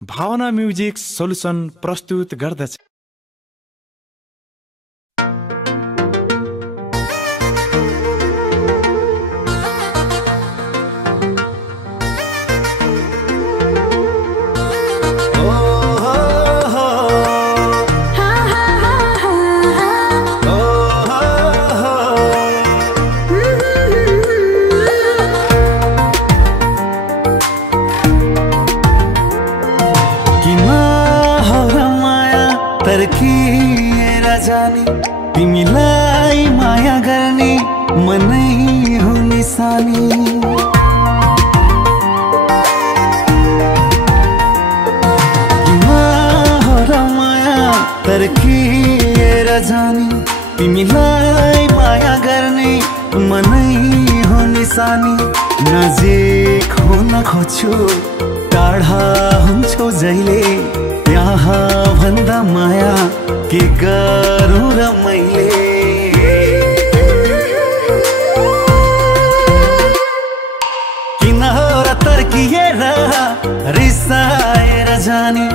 भावना music solution प्रस्तुत गर्दछ। जाने तिमीलाई माया गर्ने मनै हो निशानी। माया तर्किएर जाने तिमीलाई माया गर्ने मनै हो निशानी। नजिक हुन खोज्छु टाढा हुन्छौ जहिले, यहाँ भन्दा माया के गरौँ र मैले। किन हो र तर्किएर रिसाएर जाने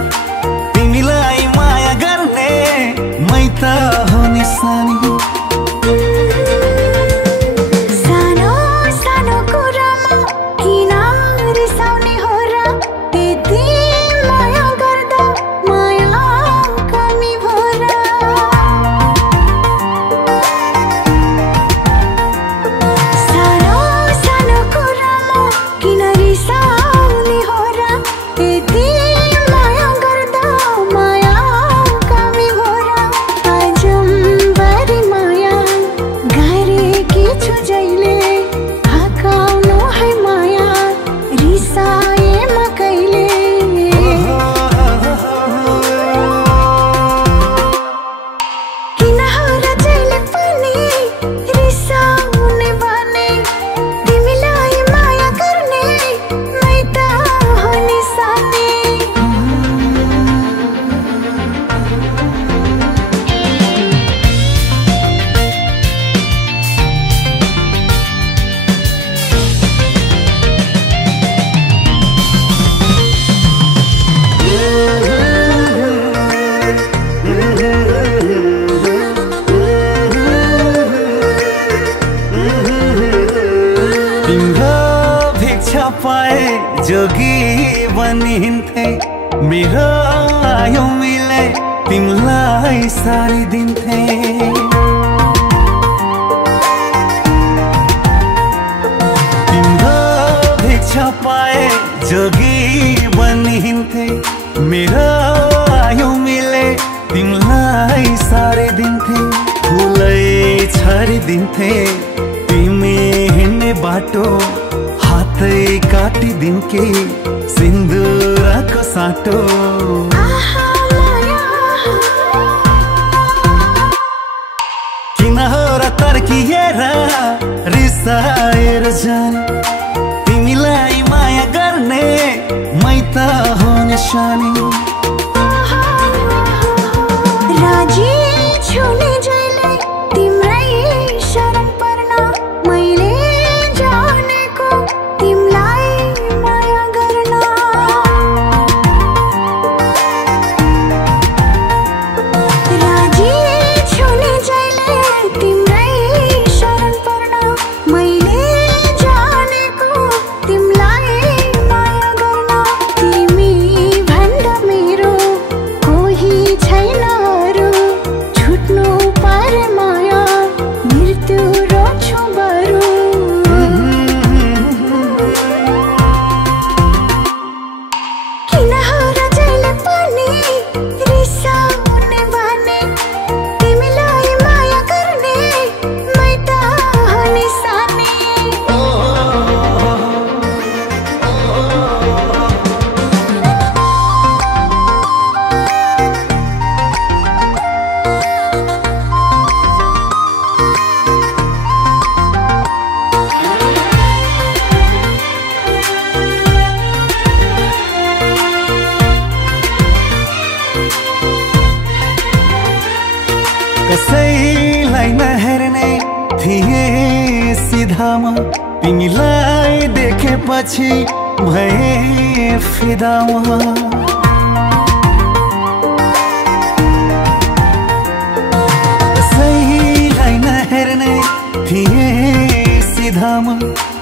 तिमीलाई माया गर्ने मै त हो निशानी। पाए जोगी बनिन्थे मेरो आयो मिले तिमीलाई सारी दिन्थे। तिम्रो भिक्षा पाए जोगी बनिन्थे मेरो आयो मिले तिमीलाई सारी दिन्थे। फुलै छरिदिन्थे तिमी हिँड्ने बाटो, हातै काटिदिन्थे सिन्दुरको साटो। किन हो र तर्किएर रिसाएर जाने तिमीलाई माया गर्ने मै त हो निशानी। राजी छुने जहिले तिम्रै शरण पर्न मैले जानेको तिमीलाई माया गर्न। राजी छुने जहिले तिम्रै शरण पर्न मैले जानेको तिमीलाई माया गर्न। तिमी भन्दा मेरो कोही छैन अरू, छुट्नु पारे माया मृत्यु रोज्छु बरु। किन हो र जहिले पनि रिसाउने भने तिमीलाई माया गर्ने मै त हो निशानी। कसैलाई नहेर्ने थिए सिधामा तिमीलाई देखेपछि भए फिदामा।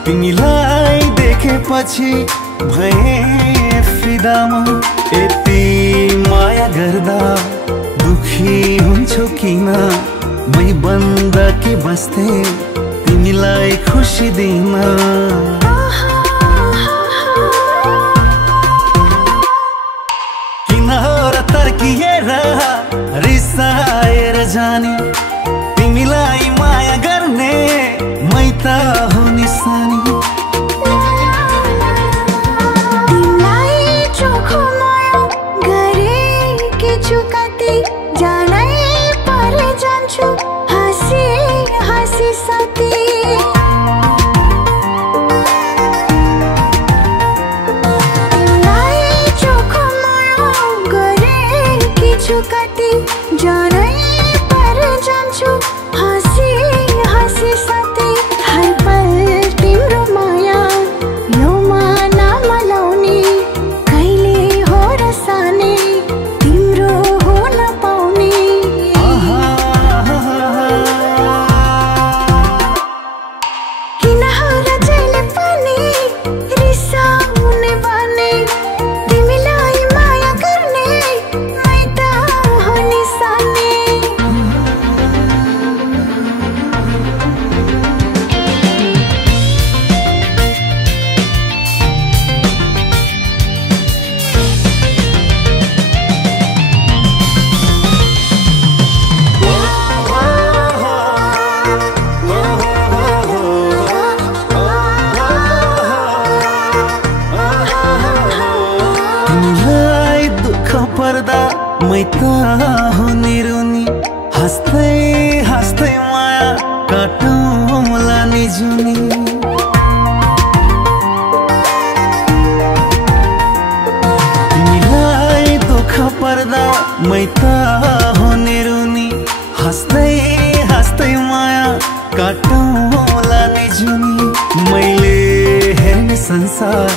तिमीलाई देखेपछि भए फिदामा यति माया गर्दा दुखी हुन्छु किन मै बन्द के बस्थे तिमीलाई खुसी दिन किन हो र तर्किएर रिसाएर जाने तिमीलाई माया गर्ने मै त हो निशानी तिमीलाई चोखो माया गरेकी छु कति जानै परे जान्छु हाँसी हाँसी साथी तिमीलाई चोखो माया गरेकी छु कति जानै परे जान्छु हाँसी हाँसी साथी हर पल तिम्रो माया योमा नमलाउने कहिले हो र साने तिम्रो हो नपाउने किन हो र जहिले पनि रिसाउने बानी तिमीलाई माया गर्ने मै त हो निशानी तिमीलाई दुःख पर्दा मै त हो निरुनी हाँस्दै हाँस्दै माया काटौँला नि जुनी तिमीलाई दुःख पर्दा मै त हो निरुनी हाँस्दै हाँस्दै माया काटौँला नि जुनी मैले हेर्ने संसार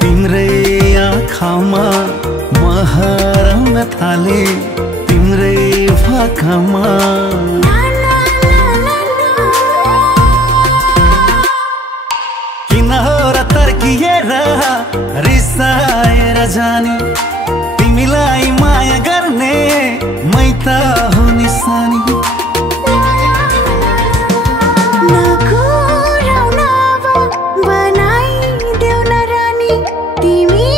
तिम्रै आँखामा म हराउन थाले तिम्रै भाकामा किन हो र तर्किएर रिसाएर जाने तिमीलाई माया गर्ने मै त हो निशानी नकुराउन अब बनाइदेऊ न रानी तिमी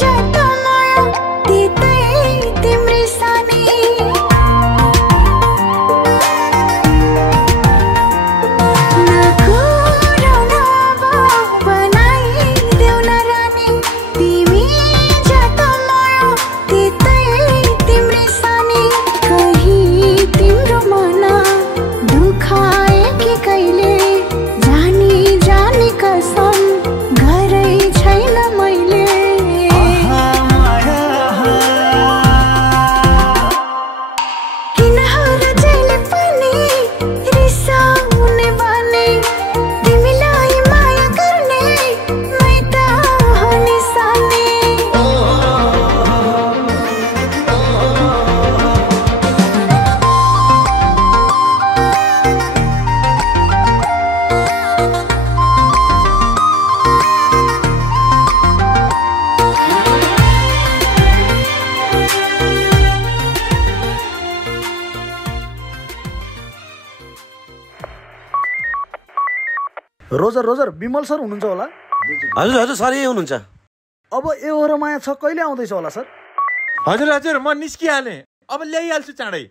जता माया त्यतै तिम्रै सानी नकुराउन अब बनाइदेऊ न रानी तिमी जता माया त्यतै तिम्रै सानी कहीं तिम्रो मन दुखाए कि कहिले जानी जानी कसम गरै छैन मैले किन हो र जहिले पनि रिसाउने बानी तिमीलाई माया गर्ने मै त हो निशानी रोजर रोजर विमल सर हुनुहुन्छ होला? हजुर हजुर सर यही हुनुहुन्छ। अब ए हो र माया छ कहिले आउँदैछ होला सर? हजुर हजुर म निस्किहालेँ, अब ल्याइहाल्छु चाँडै।